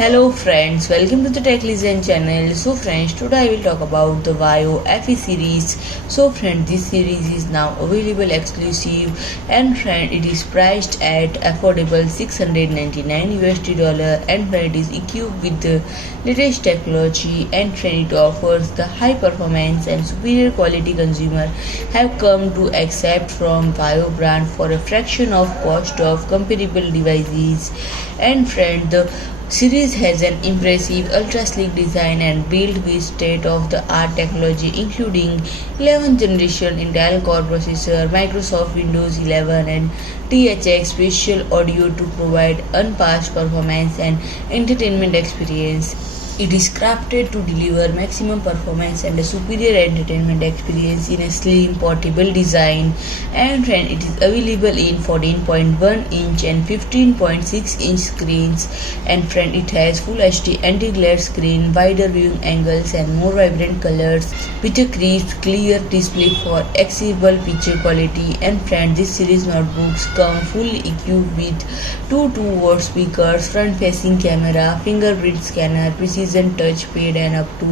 Hello friends, welcome to the Tech Listen channel. So friends, today I will talk about the VAIO FE series. So friends, this series is now available exclusive, and friend, it is priced at affordable $699 and friend, it is equipped with the latest technology, and friend, it offers the high performance and superior quality consumer have come to accept from VAIO brand for a fraction of cost of comparable devices. And friend, the series has an impressive ultra-sleek design and built with state-of-the-art technology including 11th generation Intel Core processor, Microsoft Windows 11 and THX Spatial audio to provide unmatched performance and entertainment experience. It is crafted to deliver maximum performance and a superior entertainment experience in a slim, portable design. And friend, it is available in 14.1-inch and 15.6-inch screens. And friend, it has Full HD anti-glare screen, wider viewing angles, and more vibrant colors with a crisp, clear display for accessible picture quality. And friend, this series notebooks come fully equipped with two 2-watt speakers, front-facing camera, fingerprint scanner, precision touchpad, and up to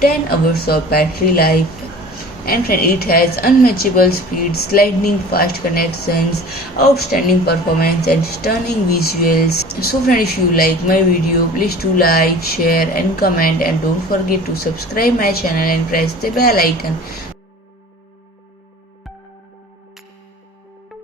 10 hours of battery life. And friend, it has unmatchable speeds, lightning fast connections, outstanding performance, and stunning visuals. So friend, if you like my video, please do like, share and comment, and don't forget to subscribe my channel and press the bell icon.